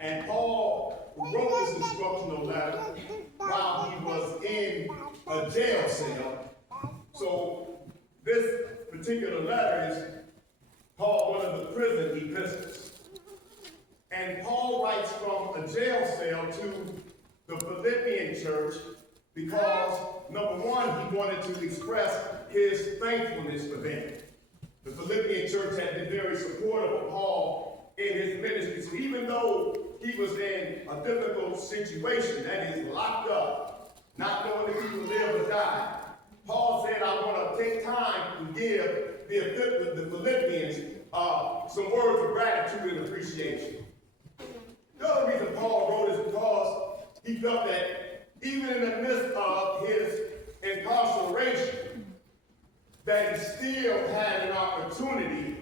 And Paul wrote this instructional letter while he was in a jail cell. So this particular letter is called one of the prison epistles. And Paul writes from a jail cell to the Philippian church because, number one, he wanted to express his thankfulness for them. The Philippian church had been very supportive of Paul in his ministry. So even though he was in a difficult situation, that is, locked up, not knowing if he would live or die, Paul said, I want to take time to give the Philippians some words of gratitude and appreciation. The other reason Paul wrote is because he felt that even in the midst of his incarceration, that he still had an opportunity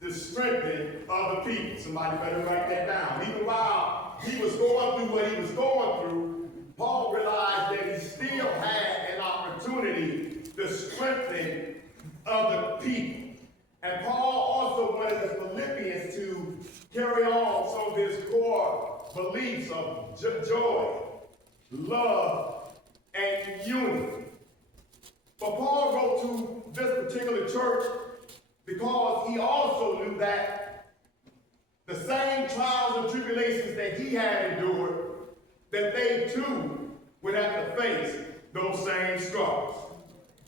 to strengthen other people. Somebody better write that down. Even while he was going through what he was going through, Paul realized that he still had an opportunity to strengthen other people. And Paul also wanted the Philippians to carry on some of his core beliefs of joy, love, and unity. But Paul wrote to this particular church because he also knew that the same trials and tribulations that he had endured, that they too would have to face those same struggles.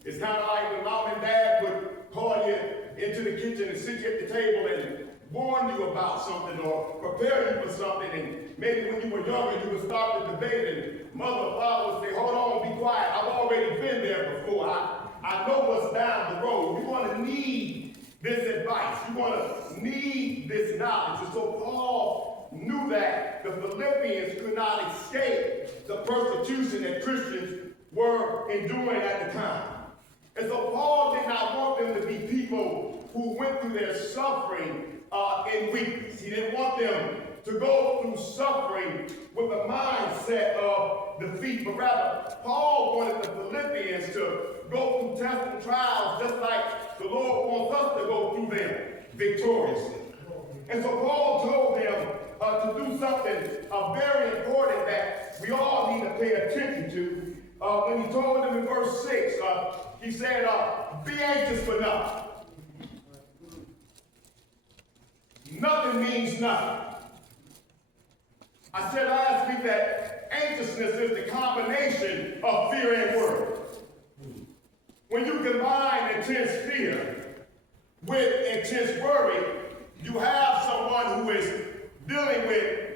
It's kind of like when mom and dad would call you into the kitchen and sit you at the table and warn you about something or prepare you for something, and maybe when you were younger you would start the debate and mother or father would say, hold on, be quiet, I've already been there before, I know what's down the road. You're going to need this advice, you're going to need this knowledge. And so Paul knew that the Philippians could not escape the persecution that Christians were enduring at the time. And so Paul did not want them to be people who went through their suffering in weakness. He didn't want them to go through suffering with a mindset of defeat, but rather Paul wanted the Philippians to go through tests and trials just like the Lord wants us to go through them victoriously. And so Paul told them to do something very important that we all need to pay attention to. When he told them in verse 6, he said, be anxious for nothing. Nothing means nothing. I said last week that anxiousness is the combination of fear and worry. When you combine intense fear with intense worry, you have someone who is dealing with